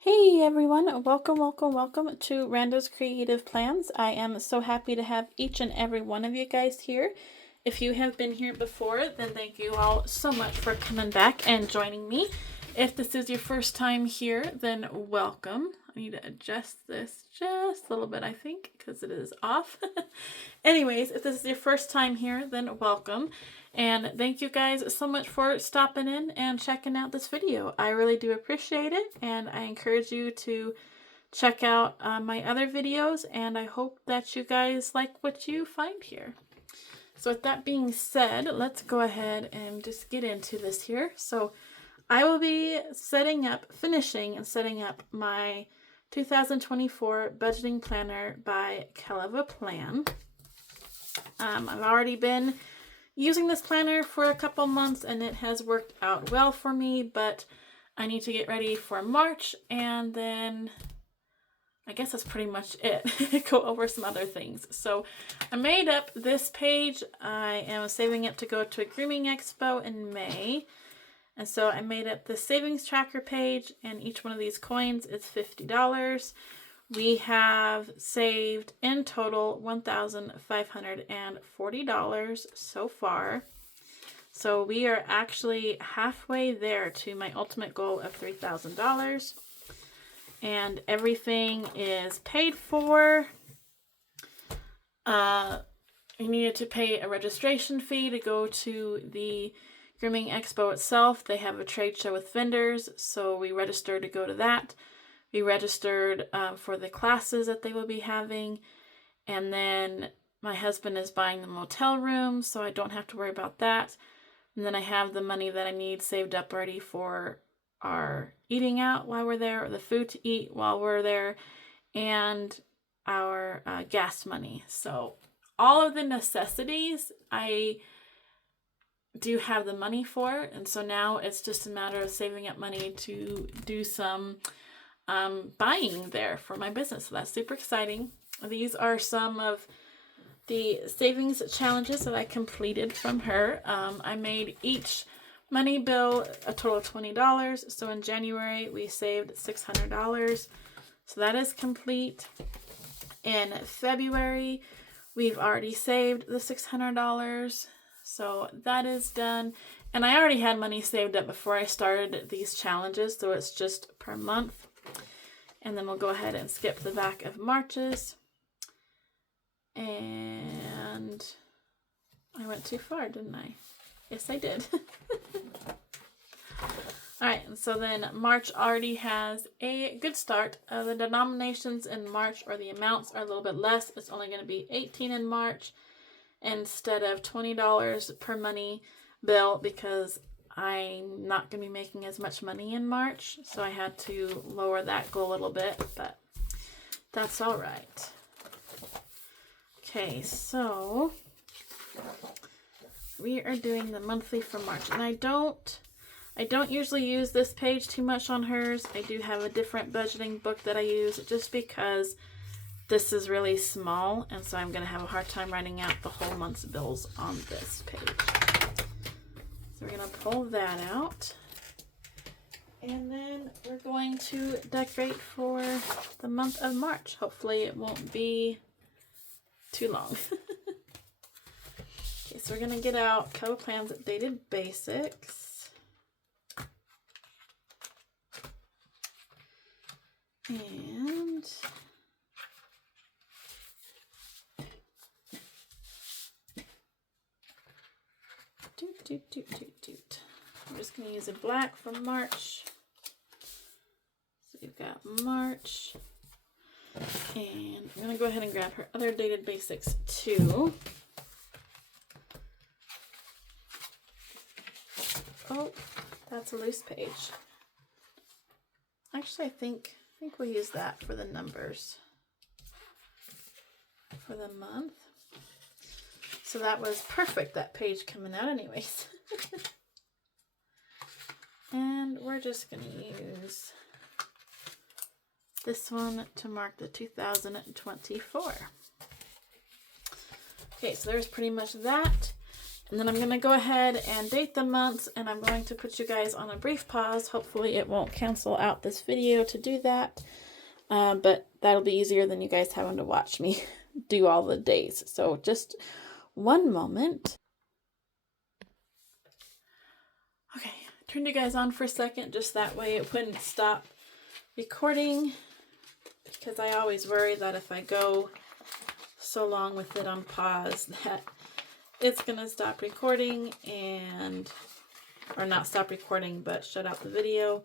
Hey everyone, welcome to Randa's Creative Plans. I am so happy to have each and every one of you guys here. If you have been here before, then thank you all so much for coming back and joining me. If this is your first time here, then welcome. I need to adjust this just a little bit, I think, because it is off. Anyways, if this is your first time here, then welcome. And thank you guys so much for stopping in and checking out this video. I really do appreciate it, and I encourage you to check out my other videos, and I hope that you guys like what you find here. So with that being said, let's go ahead and just get into this here. So I will be finishing and setting up my 2024 budgeting planner by Keleva Plan. I've already been using this planner for a couple months and it has worked out well for me, but I need to get ready for March, and then I guess that's pretty much it. Go over some other things. So I made up this page. I am saving it to go to a grooming expo in May. And so I made up the savings tracker page, and each one of these coins is $50. We have saved in total $1,540 so far. So we are actually halfway there to my ultimate goal of $3,000. And everything is paid for. We needed to pay a registration fee to go to the Grooming Expo itself. They have a trade show with vendors, so we registered to go to that. We registered for the classes that they will be having, and then my husband is buying the motel room, so I don't have to worry about that. And then I have the money that I need saved up already for our eating out while we're there, or the food to eat while we're there, and our gas money. So all of the necessities I do have the money for, and so now it's just a matter of saving up money to do some buying there for my business. So that's super exciting. These are some of the savings challenges that I completed from her. I made each money bill a total of $20. So in January we saved $600. So that is complete. In February we've already saved the $600. So that is done. And I already had money saved up before I started these challenges, so it's just per month. And then we'll go ahead and skip the back of March's. And I went too far, didn't I? Yes, I did. Alright, and so then March already has a good start. The denominations in March, or the amounts, are a little bit less. It's only going to be $18 in March instead of $20 per money bill, because I'm not going to be making as much money in March, so I had to lower that goal a little bit, but that's all right. Okay, so we are doing the monthly for March, and I don't usually use this page too much on hers. I do have a different budgeting book that I use just because this is really small, and so I'm going to have a hard time writing out the whole month's bills on this page. So we're going to pull that out, and then we're going to decorate for the month of March. Hopefully it won't be too long. Okay, so we're going to get out Keleva Plan's Dated Basics. And I'm just going to use a black from March. So you've got March. And I'm going to go ahead and grab her other Dated Basics too. Oh, that's a loose page. Actually, I think we'll use that for the numbers for the month. So that was perfect, that page coming out anyways. And we're just going to use this one to mark the 2024. Okay, so there's pretty much that. And then I'm going to go ahead and date the months, and I'm going to put you guys on a brief pause. Hopefully it won't cancel out this video to do that. But that'll be easier than you guys having to watch me do all the days. So just one moment. Okay, turned you guys on for a second, just that way it wouldn't stop recording, because I always worry that if I go so long with it on pause that it's gonna stop recording or not stop recording, but shut out the video,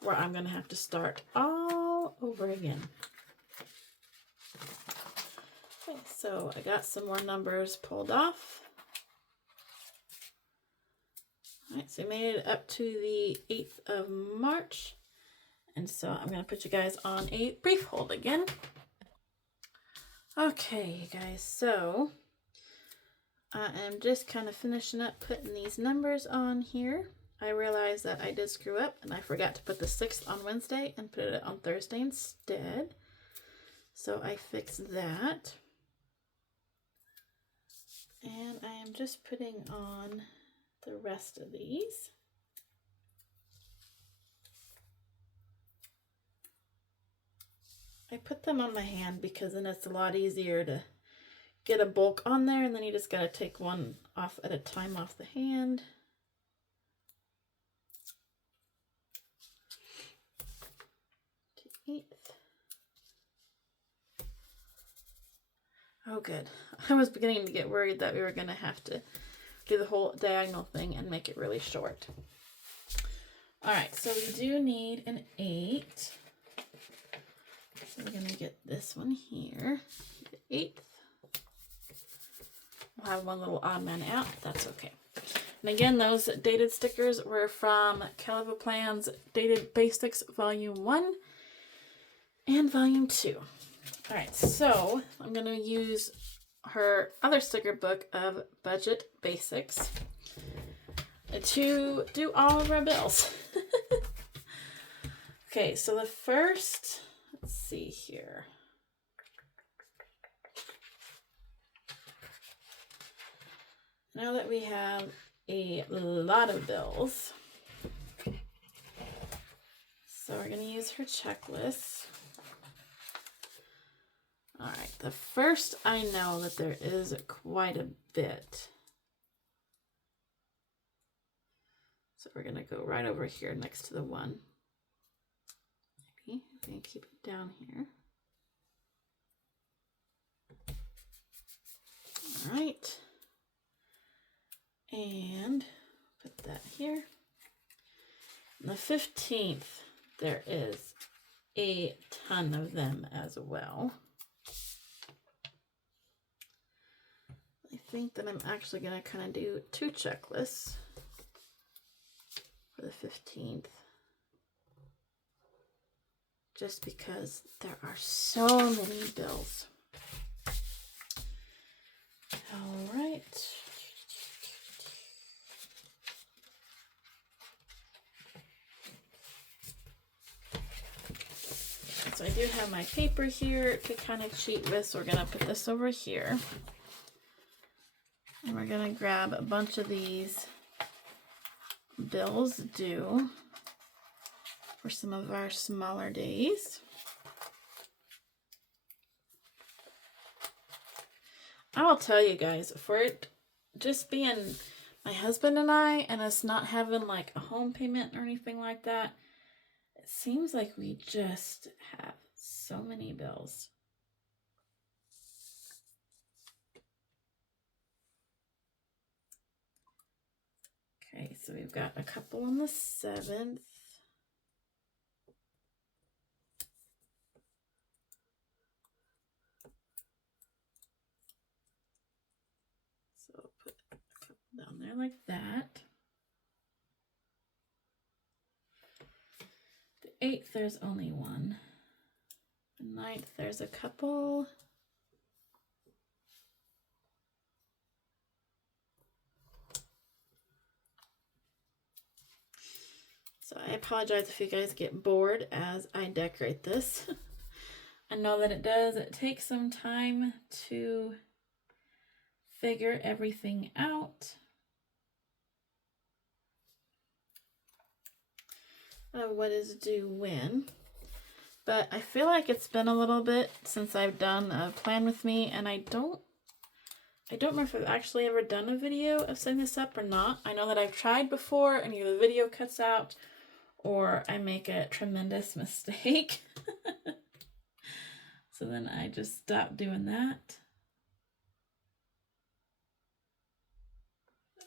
where I'm gonna have to start all over again. Okay, so I got some more numbers pulled off. Alright, so I made it up to the 8th of March. And so I'm going to put you guys on a brief hold again. Okay, guys, so I am just kind of finishing up putting these numbers on here. I realized that I did screw up and I forgot to put the 6th on Wednesday and put it on Thursday instead. So I fixed that. And I am just putting on the rest of these. I put them on my hand because then it's a lot easier to get a bulk on there, and then you just got to take one off at a time off the hand. To 8th. Oh, good. I was beginning to get worried that we were going to have to do the whole diagonal thing and make it really short. All right, so we do need an 8. So we're going to get this one here, the 8th. We'll have one little odd man out. That's okay. And again, those dated stickers were from Caliva Plans Dated Basics Volume 1 and Volume 2. All right, so I'm going to use her other sticker book of Budget Basics to do all of our bills. Okay, so the first, let's see here. Now that we have a lot of bills, so we're going to use her checklist. All right, the first, I know that there is quite a bit. So we're going to go right over here next to the 1. Maybe I'm going to keep it down here. All right. And put that here. On the 15th, there is a ton of them as well. I think that I'm actually going to kind of do 2 checklists for the 15th. Just because there are so many bills. All right. So I do have my paper here to kind of cheat with, so we're going to put this over here. And we're going to grab a bunch of these bills due for some of our smaller days. I will tell you guys, for it just being my husband and I, and us not having like a home payment or anything like that, it seems like we just have so many bills. Okay, so we've got a couple on the 7th. So I'll put a couple down there like that. The 8th, there's only one. The 9th, there's a couple. So I apologize if you guys get bored as I decorate this. I know that it does. It takes some time to figure everything out. what is due when. But I feel like it's been a little bit since I've done a plan with me, and I don't remember if I've actually ever done a video of setting this up or not. I know that I've tried before and either the video cuts out or I make a tremendous mistake. So then I just stopped doing that.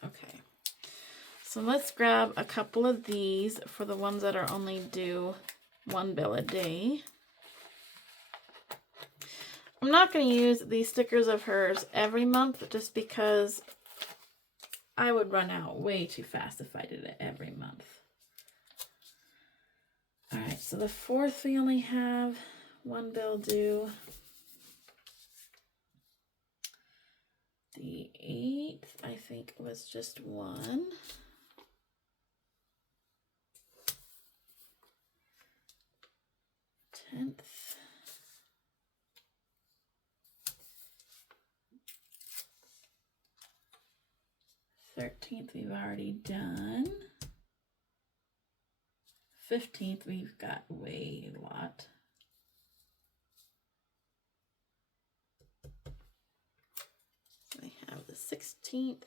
Okay. So let's grab a couple of these for the ones that are only due one bill a day. I'm not going to use these stickers of hers every month just because I would run out way too fast if I did it every month. All right, so the 4th we only have one bill due. The 8th I think was just one. 10th. 13th we've already done. 15th we've got way a lot. So we have the 16th.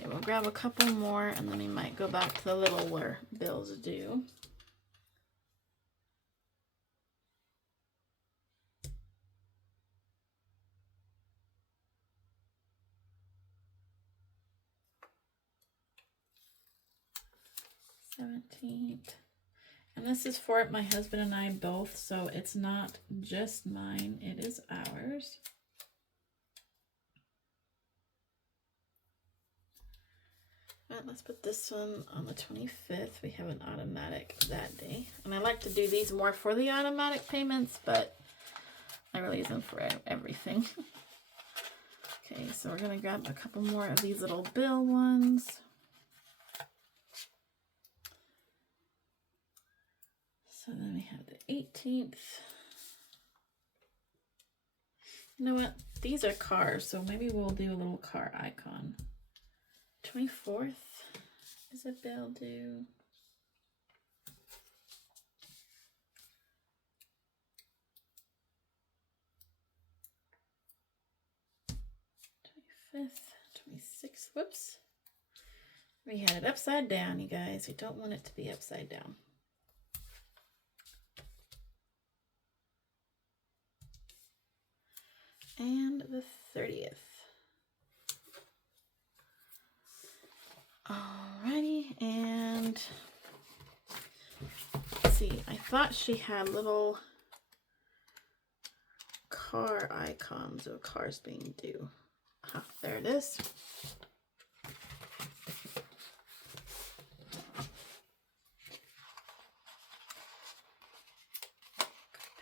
Okay, we'll grab a couple more and then we might go back to the littler bills due. $17th. And this is for my husband and I both, so it's not just mine, it is ours. All right, let's put this one on the 25th. We have an automatic that day. And I like to do these more for the automatic payments, but I really use them for everything. Okay, so we're gonna grab a couple more of these little bill ones. So then we have the 18th. You know what? These are cars, so maybe we'll do a little car icon. 24th is a bill due. Fifth, 26th, whoops. We had it upside down, you guys. We don't want it to be upside down. And the 30th. Alrighty, and let's see, I thought she had little car icons of cars being due. There it is.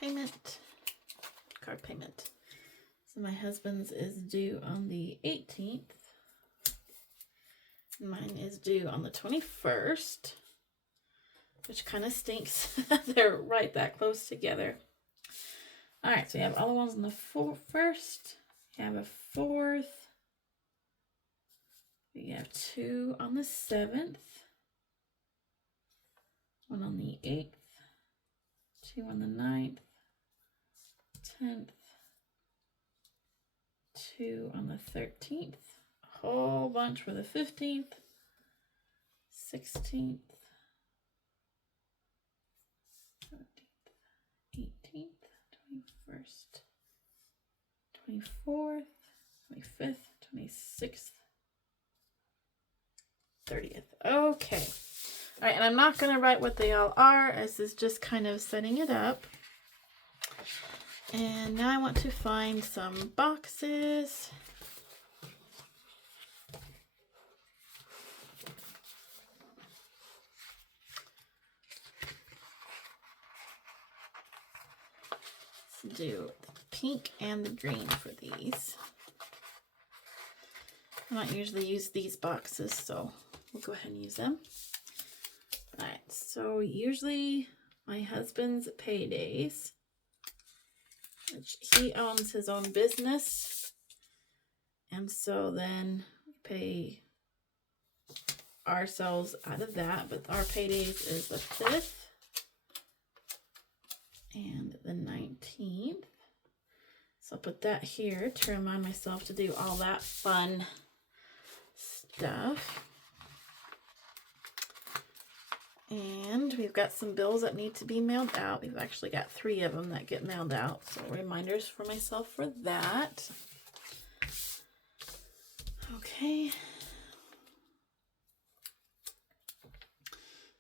Payment, card payment. So my husband's is due on the 18th. Mine is due on the 21st, which kind of stinks. They're right that close together. All right, so we have all the ones on the 1st. We have a 4th. We have 2 on the 7th. 1 on the 8th. 2 on the 9th. 10th. 2 on the 13th. A whole bunch for the 15th. 16th. 17th. 18th. 21st. 24th. 25th. 26th. 30th. Okay. All right, and I'm not going to write what they all are, as this is just kind of setting it up. And now I want to find some boxes. Let's do the pink and the green for these. I don't usually use these boxes, so we'll go ahead and use them. All right, so usually my husband's paydays, which he owns his own business, and so then we pay ourselves out of that, but our paydays is the 5th and the 19th. So I'll put that here to remind myself to do all that fun stuff. And we've got some bills that need to be mailed out. We've actually got 3 of them that get mailed out. So reminders for myself for that. Okay.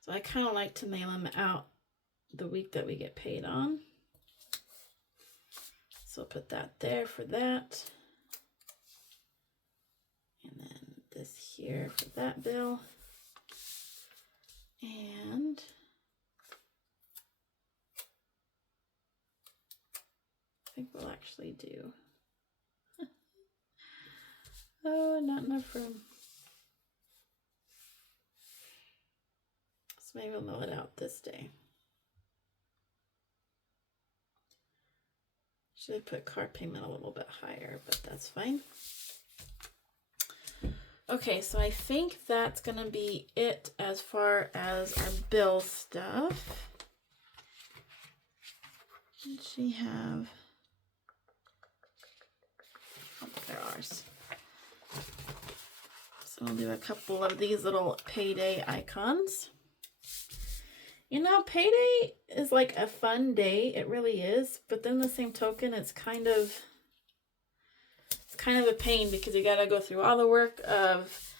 So I kind of like to mail them out the week that we get paid on. So I'll put that there for that. And then this here for that bill. And I think we'll actually do, oh, not enough room. So maybe we'll mail it out this day. Should have put card payment a little bit higher, but that's fine. Okay, so I think that's going to be it as far as our bill stuff. Did she have? Oh, they're ours. So I'll do a couple of these little payday icons. You know, payday is like a fun day. It really is. But then the same token, it's kind of a pain because you got to go through all the work of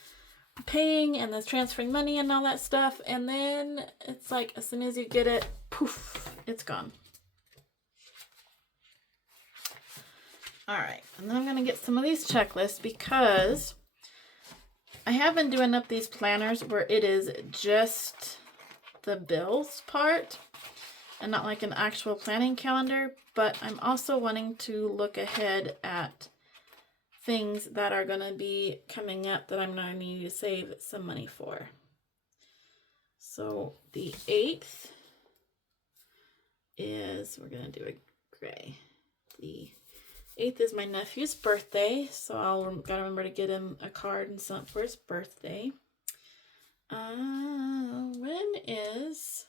paying and then transferring money and all that stuff. And then it's like as soon as you get it, poof, it's gone. All right. And then I'm going to get some of these checklists because I have been doing up these planners where it is just the bills part and not like an actual planning calendar, but I'm also wanting to look ahead at things that are going to be coming up that I'm going to need to save some money for. So the 8th is, we're going to do a gray. The 8th is my nephew's birthday, so I'll gotta remember to get him a card and something for his birthday. When is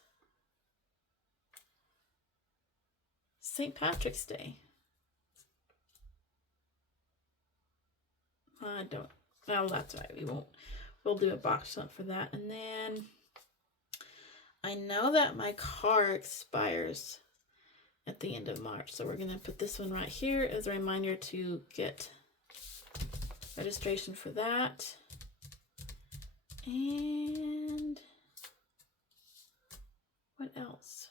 St. Patrick's Day? I don't. Well, that's right. We won't. We'll do a box hunt for that. And then I know that my car expires at the end of March. So we're going to put this one right here as a reminder to get registration for that. And what else?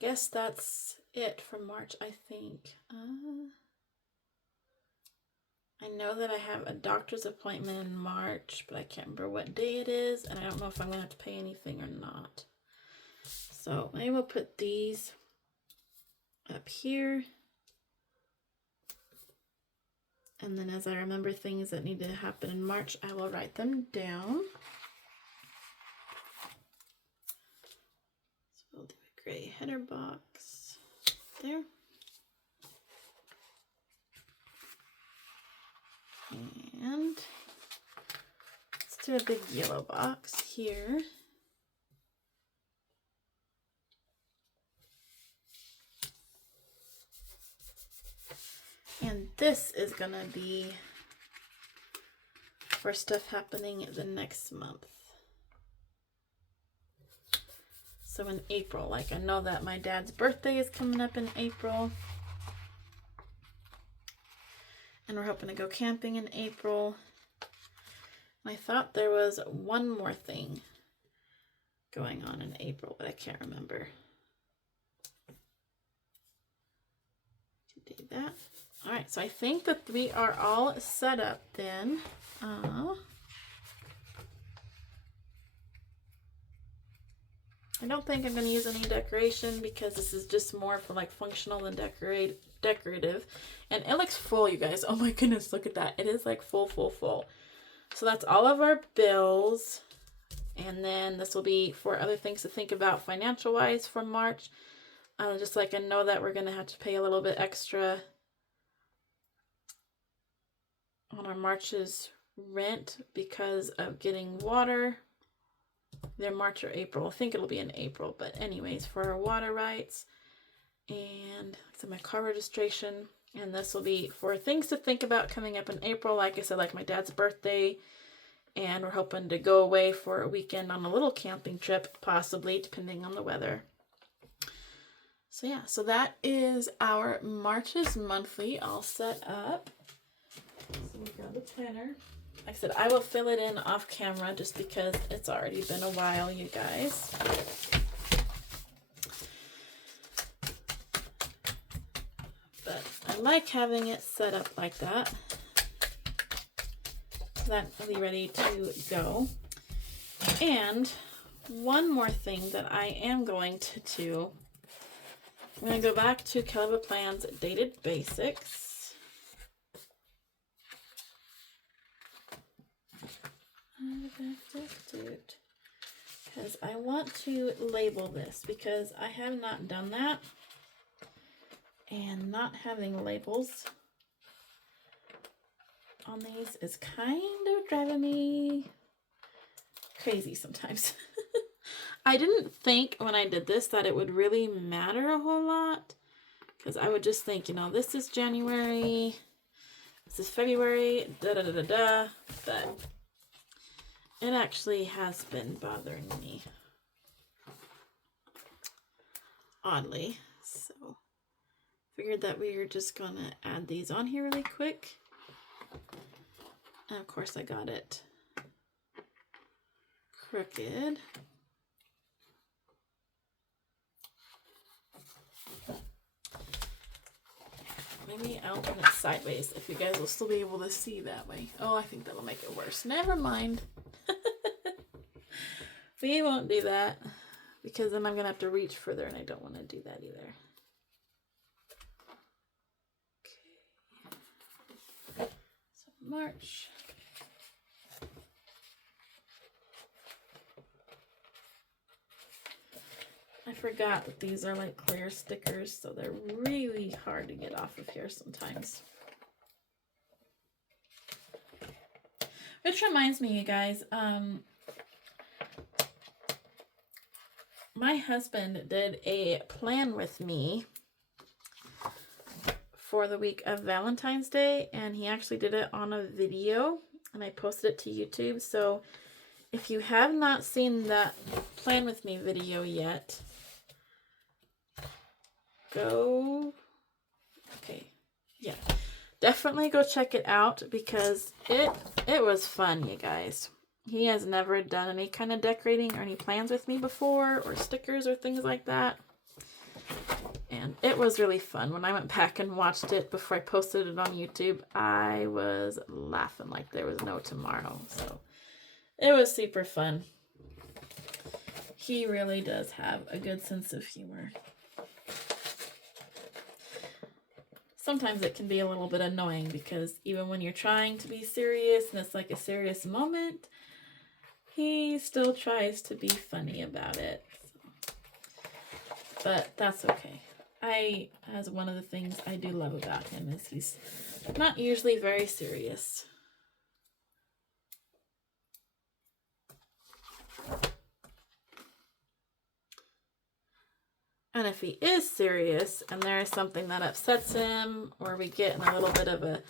Guess that's it for March, I think. I know that I have a doctor's appointment in March, but I can't remember what day it is, and I don't know if I'm going to have to pay anything or not. So maybe we'll put these up here. And then as I remember things that need to happen in March, I will write them down. So we'll do a gray header box there. And let's do a big yellow box here. And this is going to be for stuff happening the next month. So in April, like I know that my dad's birthday is coming up in April. And we're hoping to go camping in April. I thought there was one more thing going on in April, but I can't remember. To do that. All right, so I think that we are all set up then. I don't think I'm going to use any decoration because this is just more for like functional than decorative. And it looks full, you guys. Oh my goodness, look at that. It is like full. So that's all of our bills. And then this will be for other things to think about financial wise for March. Just like I know that we're going to have to pay a little bit extra on our March's rent because of getting water. They're March or April. I think it'll be in April. But anyways, for our water rights and so my car registration. And this will be for things to think about coming up in April. Like I said, like my dad's birthday. And we're hoping to go away for a weekend on a little camping trip, possibly, depending on the weather. So yeah, so that is our March's monthly all set up. So we've got the planner. Like I said, I will fill it in off camera just because it's already been a while, you guys. But I like having it set up like that. That'll be ready to go. And one more thing that I am going to do. I'm going to go back to Caliber Plans Dated Basics. Because I want to label this because I have not done that. And not having labels on these is kind of driving me crazy sometimes. I didn't think when I did this that it would really matter a whole lot, because I would just think, you know, this is January, this is February, da-da-da-da-da, but it actually has been bothering me, oddly. So figured that we were just gonna add these on here really quick. And of course I got it crooked. Maybe I'll turn it sideways if you guys will still be able to see that way. Oh, I think that'll make it worse. Never mind. We won't do that because then I'm going to have to reach further and I don't want to do that either. Okay. So March. I forgot that these are like clear stickers, so they're really hard to get off of here sometimes. Which reminds me, you guys, my husband did a plan with me for the week of Valentine's Day, and he actually did it on a video, and I posted it to YouTube. So if you have not seen that plan with me video yet, definitely go check it out because it was fun, you guys. He has never done any kind of decorating or any plans with me before, or stickers or things like that, and it was really fun. When I went back and watched it before I posted it on YouTube, I was laughing like there was no tomorrow. So it was super fun. He really does have a good sense of humor. Sometimes it can be a little bit annoying because even when you're trying to be serious and it's like a serious moment, he still tries to be funny about it. But that's okay. As one of the things I do love about him is he's not usually very serious. And if he is serious and there is something that upsets him or we get in a little bit of a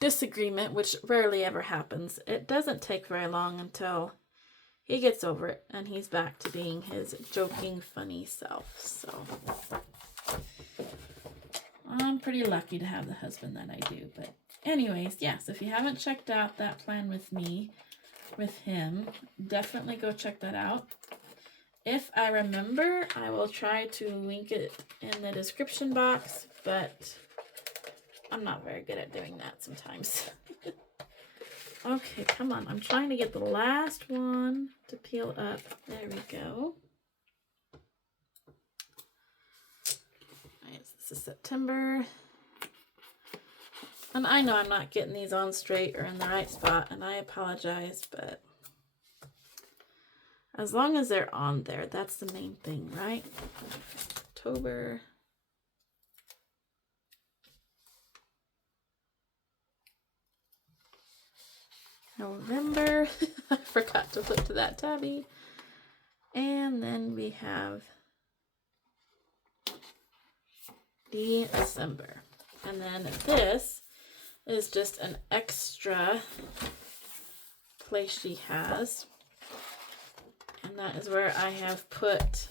disagreement, which rarely ever happens, it doesn't take very long until he gets over it and he's back to being his joking, funny self. So I'm pretty lucky to have the husband that I do. But anyways, yes, if you haven't checked out that plan with me, with him, definitely go check that out. If I remember, I will try to link it in the description box, but I'm not very good at doing that sometimes. Okay, come on. I'm trying to get the last one to peel up. There we go. All right, so this is September. And I know I'm not getting these on straight or in the right spot, and I apologize, but as long as they're on there, that's the main thing, right? October, November. I forgot to flip to that tabby. And then we have December. And then this is just an extra place she has. And that is where I have put,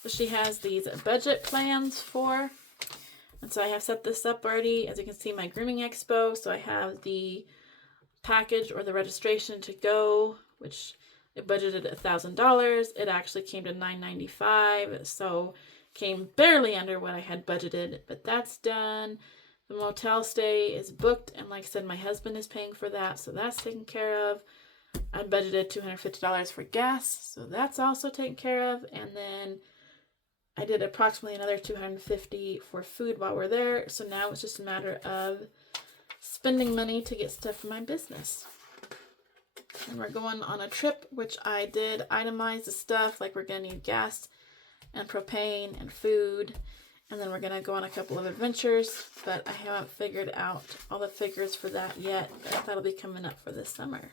so she has these budget plans for. And so I have set this up already. As you can see, my grooming expo. So I have the package or the registration to go, which it budgeted $1,000. It actually came to $995, so came barely under what I had budgeted, but that's done. The motel stay is booked, and like I said, my husband is paying for that, so that's taken care of. I budgeted $250 for gas, so that's also taken care of, and then I did approximately another $250 for food while we're there, so now it's just a matter of spending money to get stuff for my business. And we're going on a trip, which I did itemize the stuff, like we're going to need gas and propane and food. And then we're going to go on a couple of adventures, but I haven't figured out all the figures for that yet. But that'll be coming up for this summer.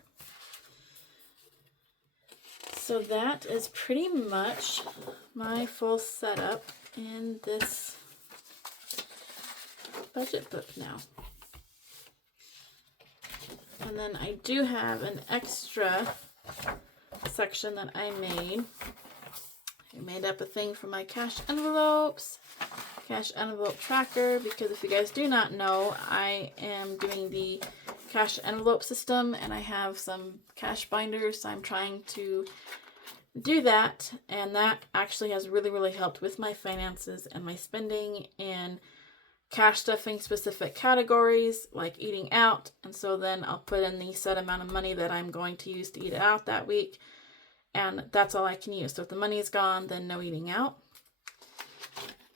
So that is pretty much my full setup in this budget book now. And then I do have an extra section that I made. I made up a thing for my cash envelopes, cash envelope tracker, because if you guys do not know, I am doing the cash envelope system and I have some cash binders, so I'm trying to do that, and that actually has really helped with my finances and my spending and cash stuffing specific categories like eating out. And so then I'll put in the set amount of money that I'm going to use to eat out that week, and that's all I can use. So if the money is gone, then no eating out.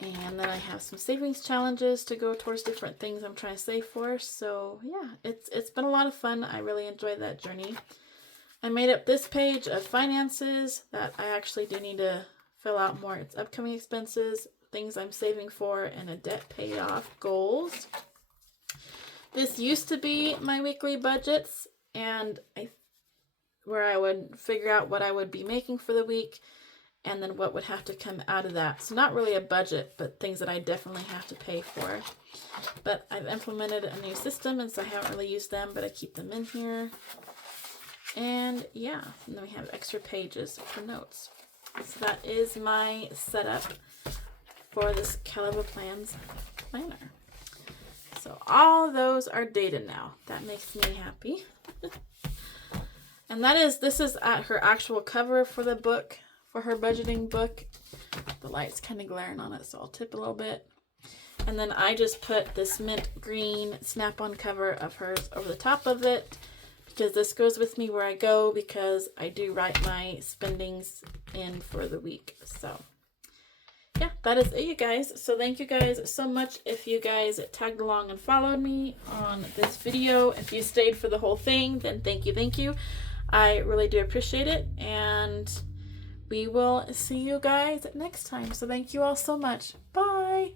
And then I have some savings challenges to go towards different things I'm trying to save for. So yeah, it's been a lot of fun. I really enjoyed that journey. I made up this page of finances that I actually do need to fill out more. It's upcoming expenses, things I'm saving for, and a debt paid off goals. This used to be my weekly budgets, and where I would figure out what I would be making for the week and then what would have to come out of that. So not really a budget, but things that I definitely have to pay for. But I've implemented a new system, and so I haven't really used them, but I keep them in here. And yeah, and then we have extra pages for notes. So that is my setup for this Calibre Plans planner. So all those are dated now. That makes me happy. And this is at her actual cover for the book, for her budgeting book. The light's kind of glaring on it, so I'll tip a little bit. And then I just put this mint green snap-on cover of hers over the top of it, because this goes with me where I go, because I do write my spendings in for the week. So yeah, that is it, you guys. So thank you guys so much if you guys tagged along and followed me on this video. If you stayed for the whole thing, then thank you. I really do appreciate it, and we will see you guys next time. So thank you all so much. Bye.